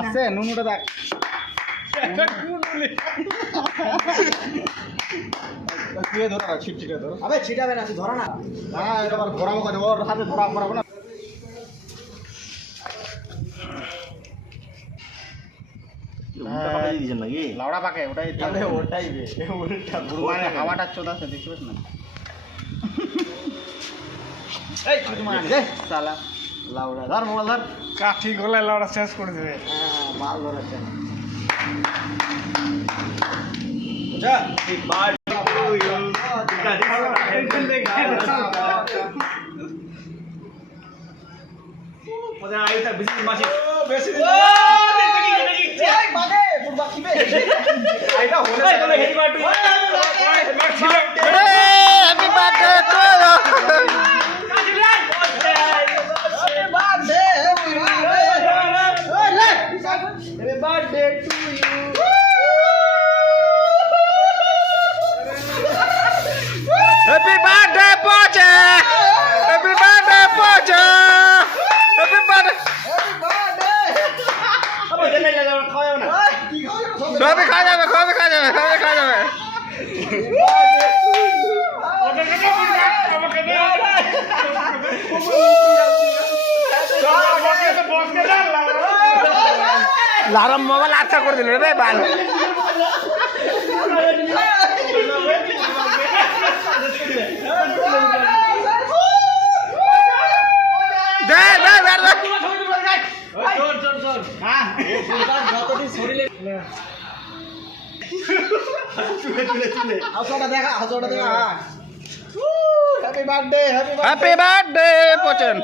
আছে নুনুটা দেখ তুই ধরা ছিটছিটে ধরো আবে ছিটাবে না তুই ধরা না হ্যাঁ এটা আবার ঘোরাবো কেন ওর হাতে ধরা ঘোরাবো না লাউড়া পাকে ওটাই ওটাই উল্টা মানে হাওয়াটা চোদা আছে দেখতে পাচ্ছ না এই তুই মার দে শালা লাউড়া ধর মোবাইল ধর কাঠি গলায় লাউড়া শেষ করে দেবে। হ্যাঁ মাল ধরেছে যা ঠিক বার মজা আইতা বেশি মাছি বেশি বাগে বুড়বা কিবে আইতা হলে চলে হেডি বাটু happy birthday to Happy birthday to you. Happy birthday পচে হ্যাপি বার্থডে পচে হ্যাপি বার্থডে আবে দেলে লাগা খাওয়াও না কি খাওয়াও সবে খা যাবে সবে খা যাবে সবে খা যাবে লারাম মোবাইল আচ্ছা করে দিল রে বাল দে দে দে চল চল চল হ্যাঁ এই ফুলটা যতদিন শরীরে চলে হাসোটা দেখা হ্যাঁ হ্যাপি বার্থডে হ্যাপি বার্থডে পচন